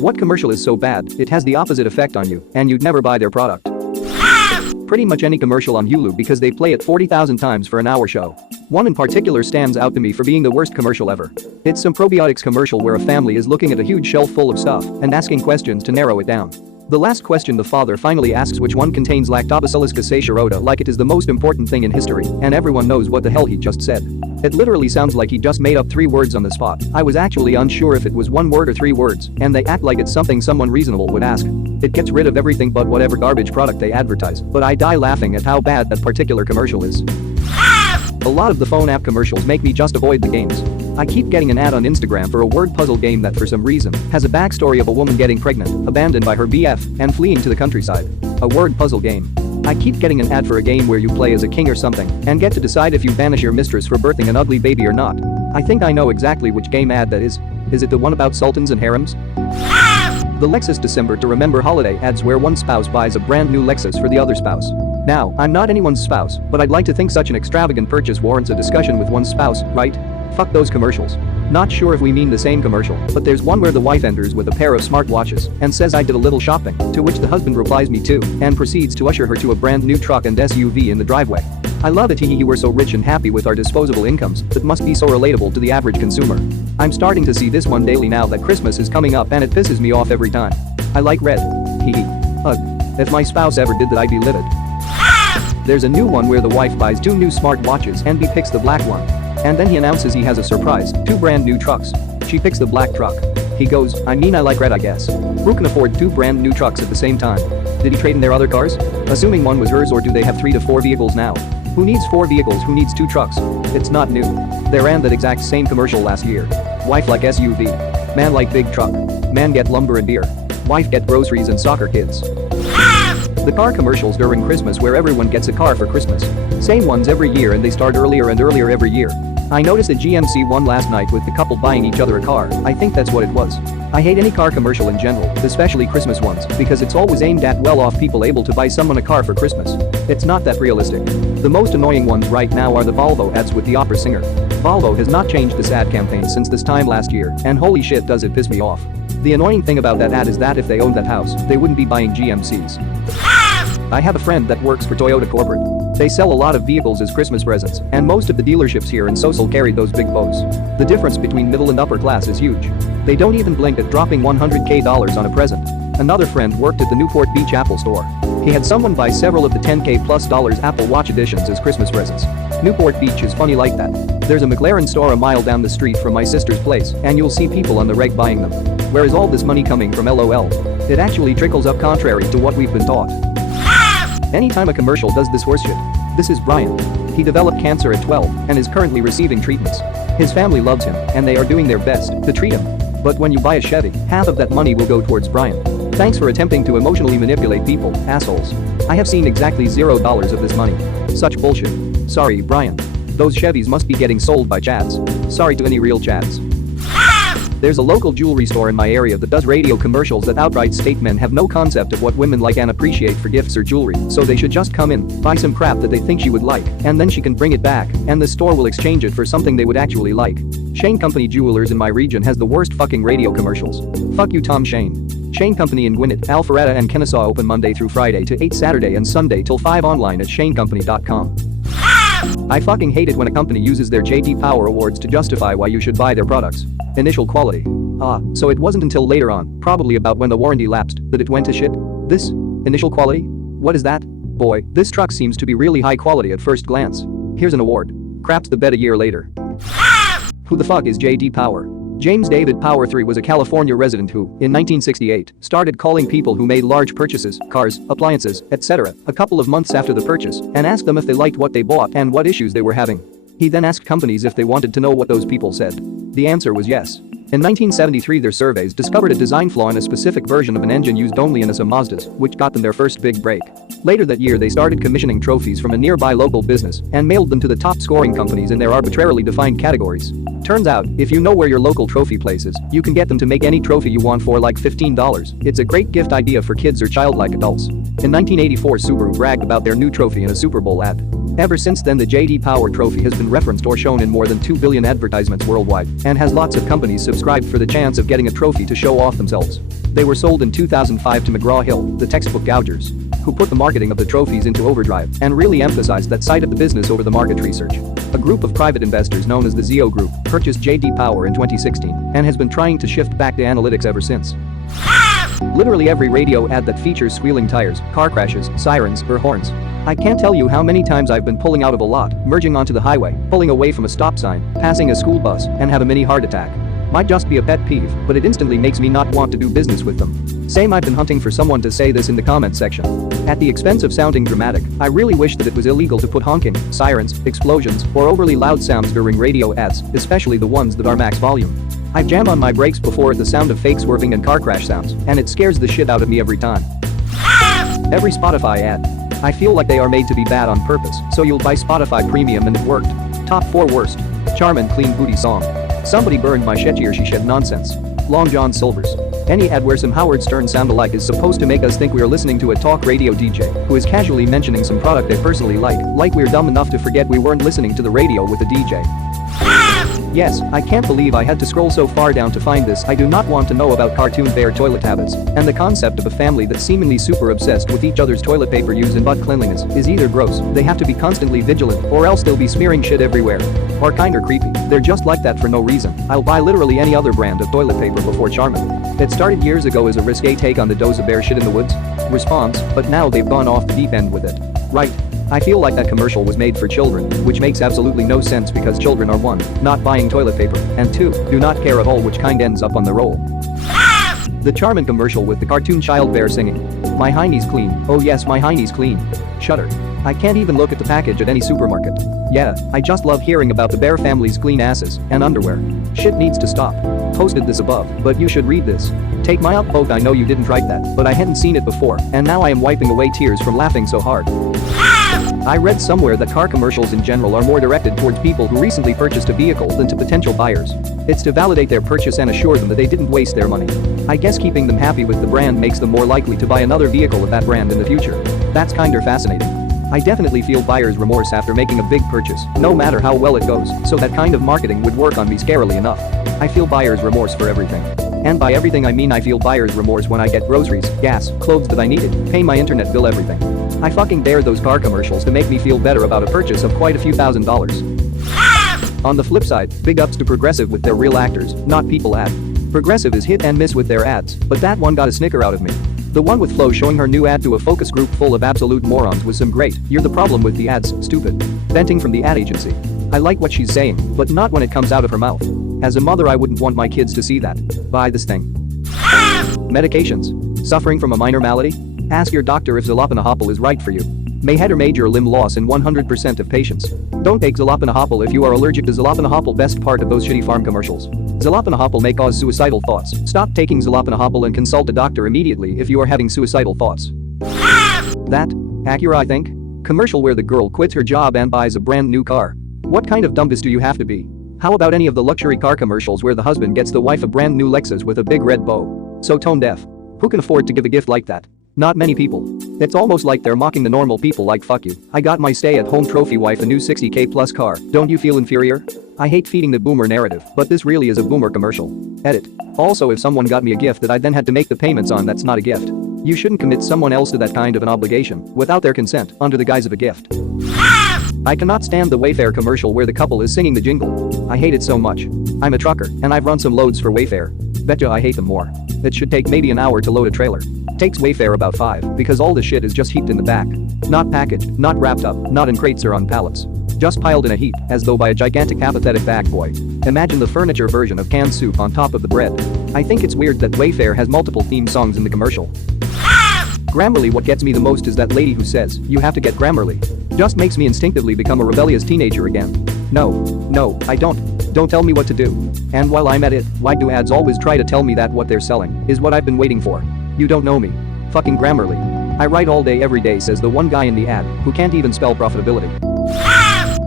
What commercial is so bad, it has the opposite effect on you, and you'd never buy their product? Pretty much any commercial on Hulu because they play it 40,000 times for an hour show. One in particular stands out to me for being the worst commercial ever. It's some probiotics commercial where a family is looking at a huge shelf full of stuff and asking questions to narrow it down. The last question the father finally asks which one contains Lactobacillus casei shirota like it is the most important thing in history, and everyone knows what the hell he just said. It literally sounds like he just made up 3 words on the spot. I was actually unsure if it was 1 word or 3 words, and they act like it's something someone reasonable would ask. It gets rid of everything but whatever garbage product they advertise, but I die laughing at how bad that particular commercial is. A lot of the phone app commercials make me just avoid the games. I keep getting an ad on Instagram for a word puzzle game that for some reason has a backstory of a woman getting pregnant, abandoned by her BF, and fleeing to the countryside. A word puzzle game. I keep getting an ad for a game where you play as a king or something and get to decide if you banish your mistress for birthing an ugly baby or not. I think I know exactly which game ad that is. Is it the one about sultans and harems? The Lexus December to Remember holiday ads where one spouse buys a brand new Lexus for the other spouse. Now, I'm not anyone's spouse, but I'd like to think such an extravagant purchase warrants a discussion with one's spouse, right? Fuck those commercials. Not sure if we mean the same commercial, but there's one where the wife enters with a pair of smartwatches and says I did a little shopping, to which the husband replies me too, and proceeds to usher her to a brand new truck and SUV in the driveway. I love it. We're so rich and happy with our disposable incomes that must be so relatable to the average consumer. I'm starting to see this one daily now that Christmas is coming up and it pisses me off every time. I like red. Ugh. If my spouse ever did that I'd be livid. There's a new one where the wife buys 2 new smartwatches and picks the black one. And then he announces he has a surprise, 2 brand new trucks. She picks the black truck. He goes, I like red I guess. Who can afford 2 brand new trucks at the same time? Did he trade in their other cars? Assuming one was hers, or do they have 3 to 4 vehicles now? Who needs 4 vehicles? Who needs 2 trucks? It's not new. They ran that exact same commercial last year. Wife like SUV. Man like big truck. Man get lumber and beer. Wife get groceries and soccer kids. The car commercials during Christmas where everyone gets a car for Christmas. Same ones every year and they start earlier and earlier every year. I noticed a GMC one last night with the couple buying each other a car. I think that's what it was. I hate any car commercial in general, especially Christmas ones, because it's always aimed at well-off people able to buy someone a car for Christmas. It's not that realistic. The most annoying ones right now are the Volvo ads with the opera singer. Volvo has not changed this ad campaign since this time last year, and holy shit does it piss me off. The annoying thing about that ad is that if they owned that house, they wouldn't be buying GMCs. I have a friend that works for Toyota Corporate. They sell a lot of vehicles as Christmas presents, and most of the dealerships here in Social carry those big bows. The difference between middle and upper class is huge. They don't even blink at dropping $100K on a present. Another friend worked at the Newport Beach Apple store. He had someone buy several of the $10K plus Apple Watch editions as Christmas presents. Newport Beach is funny like that. There's a McLaren store a mile down the street from my sister's place, and you'll see people on the reg buying them. Where is all this money coming from? LOL. It actually trickles up contrary to what we've been taught. Anytime a commercial does this horseshit. This is Brian. He developed cancer at 12 and is currently receiving treatments. His family loves him and they are doing their best to treat him. But when you buy a Chevy, half of that money will go towards Brian. Thanks for attempting to emotionally manipulate people, assholes. I have seen exactly $0 of this money. Such bullshit. Sorry, Brian. Those Chevys must be getting sold by Chads. Sorry to any real Chads. There's a local jewelry store in my area that does radio commercials that outright state men have no concept of what women like and appreciate for gifts or jewelry, so they should just come in, buy some crap that they think she would like, and then she can bring it back, and the store will exchange it for something they would actually like. Shane Company Jewelers in my region has the worst fucking radio commercials. Fuck you, Tom Shane. Shane Company in Gwinnett, Alpharetta and Kennesaw open Monday through Friday to 8 Saturday and Sunday till 5 online at shanecompany.com. I fucking hate it when a company uses their J.D. Power awards to justify why you should buy their products. Initial quality. So it wasn't until later on, probably about when the warranty lapsed, that it went to shit? This? Initial quality? What is that? Boy, this truck seems to be really high quality at first glance. Here's an award. Craps the bed a year later. Who the fuck is J.D. Power? James David Power III was a California resident who, in 1968, started calling people who made large purchases, cars, appliances, etc., a couple of months after the purchase, and asked them if they liked what they bought and what issues they were having. He then asked companies if they wanted to know what those people said. The answer was yes. In 1973, their surveys discovered a design flaw in a specific version of an engine used only in some Mazdas, which got them their first big break. Later that year, they started commissioning trophies from a nearby local business and mailed them to the top scoring companies in their arbitrarily defined categories. Turns out, if you know where your local trophy place is, you can get them to make any trophy you want for like $15. It's a great gift idea for kids or childlike adults. In 1984, Subaru bragged about their new trophy in a Super Bowl ad. Ever since then, the J.D. Power trophy has been referenced or shown in more than 2 billion advertisements worldwide and has lots of companies subscribed for the chance of getting a trophy to show off themselves. They were sold in 2005 to McGraw-Hill, the textbook gougers, who put the marketing of the trophies into overdrive and really emphasized that side of the business over the market research. A group of private investors known as the Zio Group purchased J.D. Power in 2016 and has been trying to shift back to analytics ever since. Literally every radio ad that features squealing tires, car crashes, sirens, or horns. I can't tell you how many times I've been pulling out of a lot, merging onto the highway, pulling away from a stop sign, passing a school bus, and have a mini heart attack. Might just be a pet peeve, but it instantly makes me not want to do business with them. Same, I've been hunting for someone to say this in the comment section. At the expense of sounding dramatic, I really wish that it was illegal to put honking, sirens, explosions, or overly loud sounds during radio ads, especially the ones that are max volume. I jam on my brakes before at the sound of fake swerving and car crash sounds, and it scares the shit out of me every time. Every Spotify ad. I feel like they are made to be bad on purpose, so you'll buy Spotify Premium and it worked. Top 4 worst. Charmin Clean Booty Song. Somebody burned my shit or she shed nonsense. Long John Silver's. Any ad where some Howard Stern sound-alike is supposed to make us think we are listening to a talk radio DJ who is casually mentioning some product they personally like we're dumb enough to forget we weren't listening to the radio with a DJ. Yes, I can't believe I had to scroll so far down to find this. I do not want to know about cartoon bear toilet habits, and the concept of a family that's seemingly super obsessed with each other's toilet paper use and butt cleanliness is either gross, they have to be constantly vigilant, or else they'll be smearing shit everywhere. Or kinda creepy, they're just like that for no reason. I'll buy literally any other brand of toilet paper before Charmin. It started years ago as a risque take on the Doza bear shit in the woods response, but now they've gone off the deep end with it. Right. I feel like that commercial was made for children, which makes absolutely no sense because children are 1, not buying toilet paper, and 2, do not care at all which kind ends up on the roll. The Charmin commercial with the cartoon child bear singing, "My hiney's clean, oh yes my hiney's clean." Shudder. I can't even look at the package at any supermarket. Yeah, I just love hearing about the bear family's clean asses and underwear. Shit needs to stop. Posted this above, but you should read this. Take my upvote, I know you didn't write that, but I hadn't seen it before, and now I am wiping away tears from laughing so hard. I read somewhere that car commercials in general are more directed towards people who recently purchased a vehicle than to potential buyers. It's to validate their purchase and assure them that they didn't waste their money. I guess keeping them happy with the brand makes them more likely to buy another vehicle of that brand in the future. That's kinda fascinating. I definitely feel buyer's remorse after making a big purchase, no matter how well it goes, so that kind of marketing would work on me scarily enough. I feel buyer's remorse for everything. And by everything I mean I feel buyer's remorse when I get groceries, gas, clothes that I needed, pay my internet bill, everything. I fucking dare those car commercials to make me feel better about a purchase of quite a few $1,000s. On the flip side, big ups to Progressive with their real actors, not people ad. Progressive is hit and miss with their ads, but that one got a snicker out of me. The one with Flo showing her new ad to a focus group full of absolute morons was some great "you're the problem with the ads, stupid" venting from the ad agency. I like what she's saying, but not when it comes out of her mouth. As a mother, I wouldn't want my kids to see that. Buy this thing. Medications. Suffering from a minor malady? Ask your doctor if zolopinahopel is right for you. May head or major limb loss in 100% of patients. Don't take zolopinahopel if you are allergic to zolopinahopel. Best part of those shitty farm commercials. Zolopinahopel may cause suicidal thoughts. Stop taking zolopinahopel and consult a doctor immediately if you are having suicidal thoughts. That? Acura, I think? Commercial where the girl quits her job and buys a brand new car. What kind of dumbass do you have to be? How about any of the luxury car commercials where the husband gets the wife a brand new Lexus with a big red bow? So tone deaf. Who can afford to give a gift like that? Not many people. It's almost like they're mocking the normal people like fuck you. I got my stay-at-home trophy wife a new 60K plus car. Don't you feel inferior? I hate feeding the boomer narrative, but this really is a boomer commercial. Edit. Also, if someone got me a gift that I then had to make the payments on, that's not a gift. You shouldn't commit someone else to that kind of an obligation without their consent under the guise of a gift. I cannot stand the Wayfair commercial where the couple is singing the jingle. I hate it so much. I'm a trucker, and I've run some loads for Wayfair. Betcha I hate them more. It should take maybe an hour to load a trailer. Takes Wayfair about 5 because all the shit is just heaped in the back. Not packaged, not wrapped up, not in crates or on pallets. Just piled in a heap, as though by a gigantic apathetic bag boy. Imagine the furniture version of canned soup on top of the bread. I think it's weird that Wayfair has multiple theme songs in the commercial. Grammarly, what gets me the most is that lady who says, "You have to get Grammarly." Just makes me instinctively become a rebellious teenager again. No, I don't. Don't tell me what to do. And while I'm at it, why do ads always try to tell me that what they're selling is what I've been waiting for? You don't know me. Fucking Grammarly. I write all day every day, says the one guy in the ad who can't even spell profitability.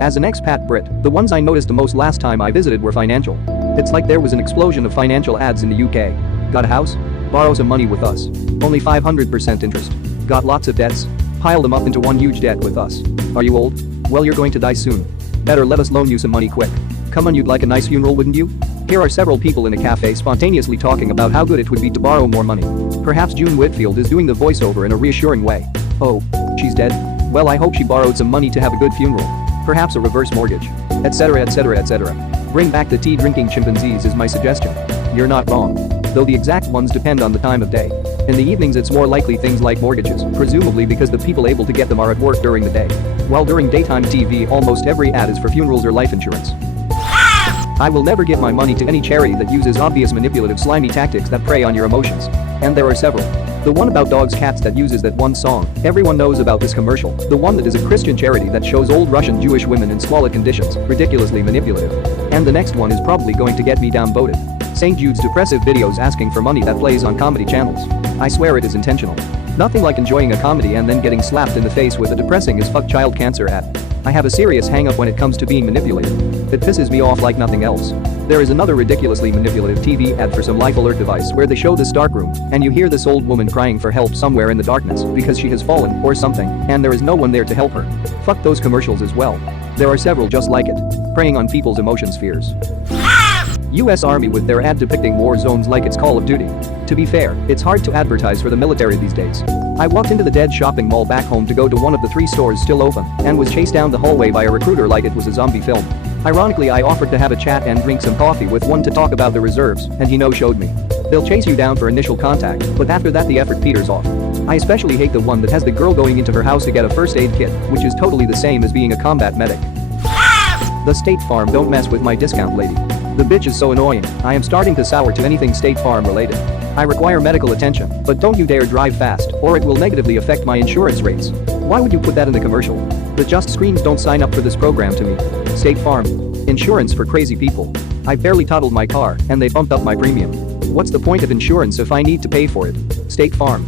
As an expat Brit, the ones I noticed the most last time I visited were financial. It's like there was an explosion of financial ads in the UK. Got a house? Borrow some money with us. Only 500% interest. Got lots of debts? Pile them up into one huge debt with us. Are you old? Well, you're going to die soon. Better let us loan you some money quick. Come on, you'd like a nice funeral, wouldn't you? Here are several people in a cafe spontaneously talking about how good it would be to borrow more money. Perhaps June Whitfield is doing the voiceover in a reassuring way. Oh, she's dead? Well, I hope she borrowed some money to have a good funeral. Perhaps a reverse mortgage. Etc, etc, etc. Bring back the tea-drinking chimpanzees is my suggestion. You're not wrong. Though the exact ones depend on the time of day. In the evenings it's more likely things like mortgages, presumably because the people able to get them are at work during the day. While during daytime TV almost every ad is for funerals or life insurance. I will never give my money to any charity that uses obvious manipulative slimy tactics that prey on your emotions. And there are several. The one about dogs cats that uses that one song, everyone knows about this commercial. The one that is a Christian charity that shows old Russian Jewish women in squalid conditions, ridiculously manipulative. And the next one is probably going to get me downvoted. St. Jude's depressive videos asking for money that plays on comedy channels. I swear it is intentional. Nothing like enjoying a comedy and then getting slapped in the face with a depressing as fuck child cancer ad. I have a serious hang-up when it comes to being manipulated. It pisses me off like nothing else. There is another ridiculously manipulative TV ad for some life alert device where they show this dark room and you hear this old woman crying for help somewhere in the darkness because she has fallen or something and there is no one there to help her. Fuck those commercials as well. There are several just like it, preying on people's emotion spheres. US Army with their ad depicting war zones like it's Call of Duty. To be fair, it's hard to advertise for the military these days. I walked into the dead shopping mall back home to go to one of the 3 stores still open and was chased down the hallway by a recruiter like it was a zombie film. Ironically, I offered to have a chat and drink some coffee with one to talk about the reserves and he no-showed me. They'll chase you down for initial contact, but after that the effort peters off. I especially hate the one that has the girl going into her house to get a first aid kit, which is totally the same as being a combat medic. The State Farm don't mess with my discount lady. The bitch is so annoying, I am starting to sour to anything State Farm related. I require medical attention, but don't you dare drive fast, or it will negatively affect my insurance rates. Why would you put that in the commercial? That just screams don't sign up for this program to me. State Farm. Insurance for crazy people. I barely totaled my car, and they bumped up my premium. What's the point of insurance if I need to pay for it? State Farm.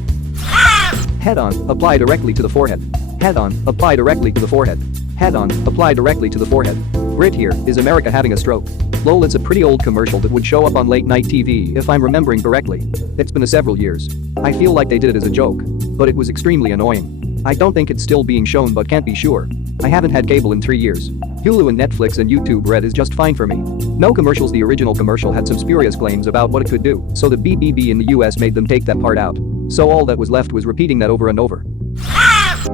Head on, apply directly to the forehead. Head on, apply directly to the forehead. Head on, apply directly to the forehead. Grit here, is America having a stroke? Lol, it's a pretty old commercial that would show up on late night TV if I'm remembering correctly. It's been several years. I feel like they did it as a joke. But it was extremely annoying. I don't think it's still being shown but can't be sure. I haven't had cable in 3 years. Hulu and Netflix and YouTube Red is just fine for me. No commercials. The original commercial had some spurious claims about what it could do, so the BBB in the US made them take that part out. So all that was left was repeating that over and over.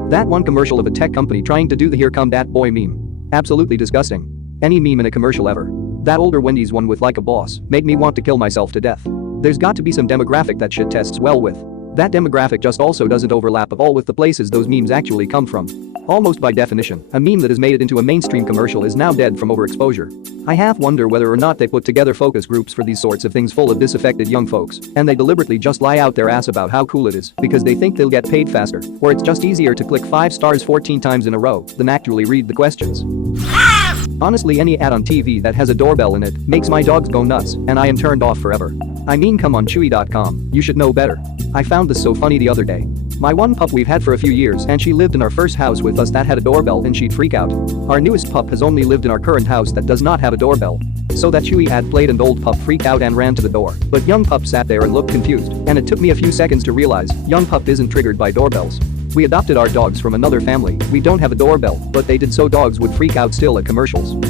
That one commercial of a tech company trying to do the "Here Come Dat Boy" meme. Absolutely disgusting. Any meme in a commercial ever. That older Wendy's one with "like a boss" made me want to kill myself to death. There's got to be some demographic that shit tests well with. That demographic just also doesn't overlap at all with the places those memes actually come from. Almost by definition, a meme that has made it into a mainstream commercial is now dead from overexposure. I half wonder whether or not they put together focus groups for these sorts of things full of disaffected young folks, and they deliberately just lie out their ass about how cool it is because they think they'll get paid faster, or it's just easier to click 5 stars 14 times in a row than actually read the questions. Honestly, any ad on TV that has a doorbell in it makes my dogs go nuts, and I am turned off forever. I mean, come on, Chewy.com, you should know better. I found this so funny the other day. My one pup we've had for a few years and she lived in our first house with us that had a doorbell and she'd freak out. Our newest pup has only lived in our current house that does not have a doorbell. So that Chewy ad played and old pup freaked out and ran to the door, but young pup sat there and looked confused, and it took me a few seconds to realize young pup isn't triggered by doorbells. We adopted our dogs from another family. We don't have a doorbell, but they did, so dogs would freak out still at commercials.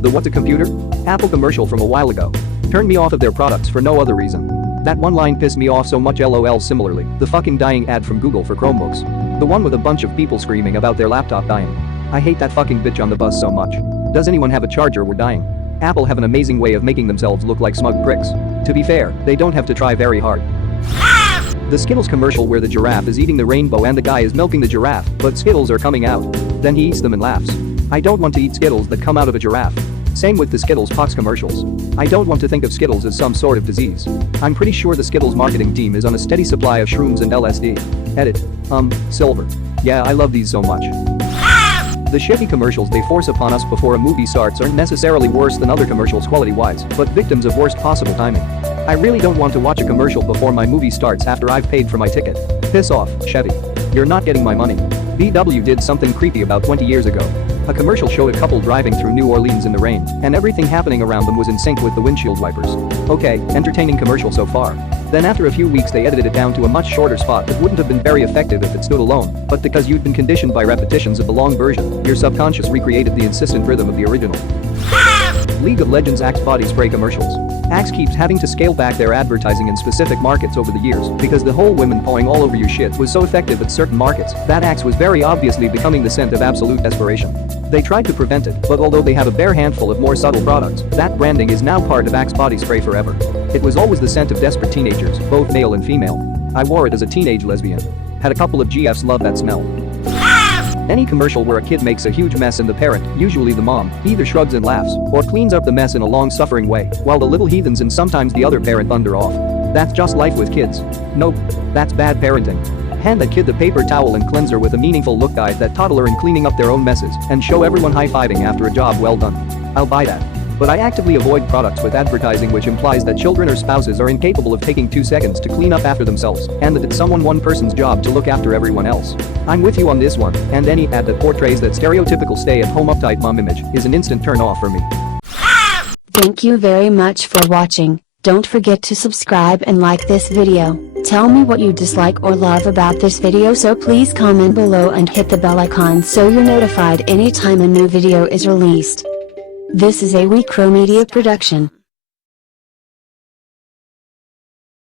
The "What's a computer?" Apple commercial from a while ago turned me off of their products for no other reason. That one line pissed me off so much. LOL. Similarly, the fucking dying ad from Google for Chromebooks. The one with a bunch of people screaming about their laptop dying. I hate that fucking bitch on the bus so much. Does anyone have a charger? We're dying. Apple have an amazing way of making themselves look like smug pricks. To be fair, they don't have to try very hard. The Skittles commercial where the giraffe is eating the rainbow and the guy is milking the giraffe, but Skittles are coming out. Then he eats them and laughs. I don't want to eat Skittles that come out of a giraffe. Same with the Skittles pox commercials. I don't want to think of Skittles as some sort of disease. I'm pretty sure the Skittles marketing team is on a steady supply of shrooms and LSD. Edit. Silver. Yeah, I love these so much. The shitty commercials they force upon us before a movie starts aren't necessarily worse than other commercials quality-wise, but victims of worst possible timing. I really don't want to watch a commercial before my movie starts after I've paid for my ticket. Piss off, Chevy. You're not getting my money. VW did something creepy about 20 years ago. A commercial showed a couple driving through New Orleans in the rain, and everything happening around them was in sync with the windshield wipers. Okay, entertaining commercial so far. Then after a few weeks they edited it down to a much shorter spot that wouldn't have been very effective if it stood alone, but because you'd been conditioned by repetitions of the long version, your subconscious recreated the insistent rhythm of the original. League of Legends Axe body spray commercials. Axe keeps having to scale back their advertising in specific markets over the years because the whole women pawing all over you shit was so effective at certain markets that Axe was very obviously becoming the scent of absolute desperation. They tried to prevent it, but although they have a bare handful of more subtle products, that branding is now part of Axe body spray forever. It was always the scent of desperate teenagers, both male and female. I wore it as a teenage lesbian. Had a couple of GFs love that smell. Any commercial where a kid makes a huge mess and the parent, usually the mom, either shrugs and laughs or cleans up the mess in a long-suffering way, while the little heathens and sometimes the other parent thunder off. That's just life with kids. Nope. That's bad parenting. Hand that kid the paper towel and cleanser with a meaningful look guide that toddler in cleaning up their own messes and show everyone high-fiving after a job well done. I'll buy that. But I actively avoid products with advertising which implies that children or spouses are incapable of taking 2 seconds to clean up after themselves and that it's one person's job to look after everyone else. I'm with you on this one, and any ad that portrays that stereotypical stay-at-home uptight mom image is an instant turn off for me. Thank you very much for watching. Don't forget to subscribe and like this video. Tell me what you dislike or love about this video, so please comment below and hit the bell icon so you're notified anytime a new video is released. This is a WeCrow Media production.